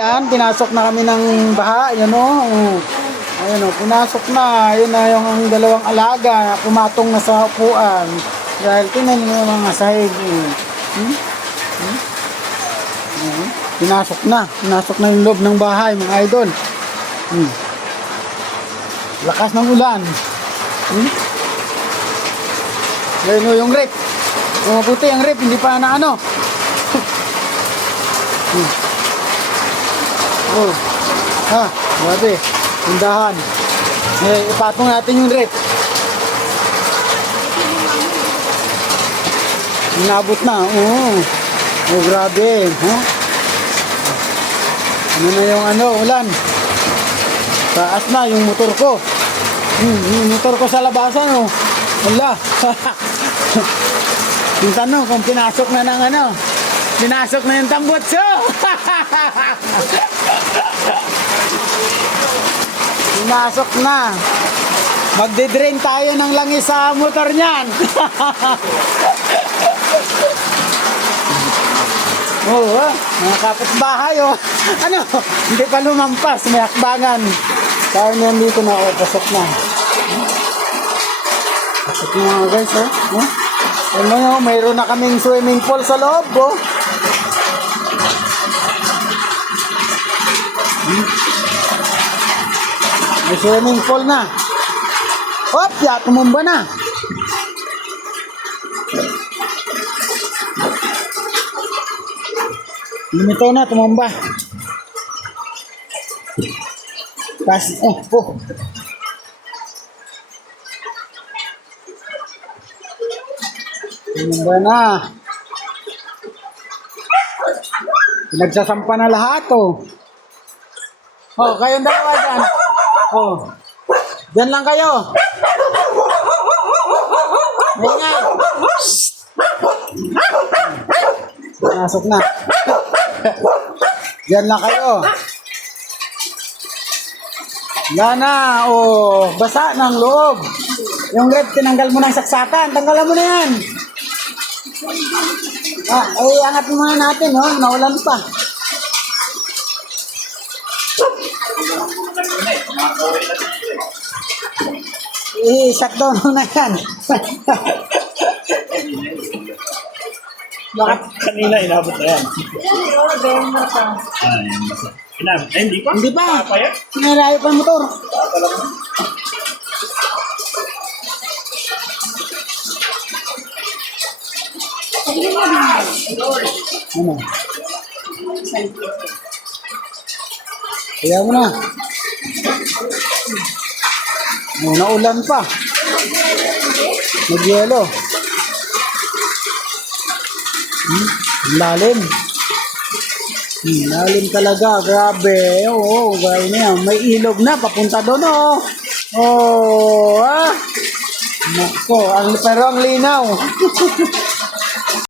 Yan, pinasok na kami ng baha, yun o. Ayun o, pinasok na. Yun na yung ang dalawang alaga na pumatong na sa upuan. Dahil tinan mo yung mga sahig. Pinasok na. Pinasok na yung loob ng bahay, mga idol. Lakas ng ulan. Ayun o, yung rep. Kung mabuti ang rep, hindi pa na ano. Oh. Ha, grabe. Tindahan. Ipatong natin yung rep. Inabot na. Oh, grabe. Huh? Ano na yung ulan? Taas na yung motor ko. Yung motor ko sa labasan, oh. Wala. Yung tanong kung pinasok na ng pinasok na yung tambutso. Pinasok na. Magde-drain tayo ng langis sa motor niyan. Mga kapitbahay, oh. Hindi pa lumampas, may hakbangan. Kaya niyan dito na, pasok na. Pasok na mga guys, oh. Mayroon na kaming swimming pool sa loob, oh. May swimming pool na. Hop, tumumba na. Limitaw na, tumumba. Tapos, tumumba na. Nagsasampa na lahat, oh. Oh, kayong dalawa dyan. Oh. Dyan lang kayo. Ngayon. Pasok na. Dyan lang kayo. Gana, oh. Basa ng loob. Yung rep, tinanggal mo ng saksakan. Tanggalan mo na yan. Angat mo muna natin, oh. Naulan pa. Shutdown mo na yan. Bakit kanina inabot na yan? Hindi pa? Hindi pa. Sinarayo pa ang motor. Ano? Kaya mo na. Naulan pa. Nagyelo. Lalim. Lalim talaga. Grabe. Oo, gaya niya. May ilog na. Papunta doon, oh. Oh, ah. Nako. Pero ang linaw.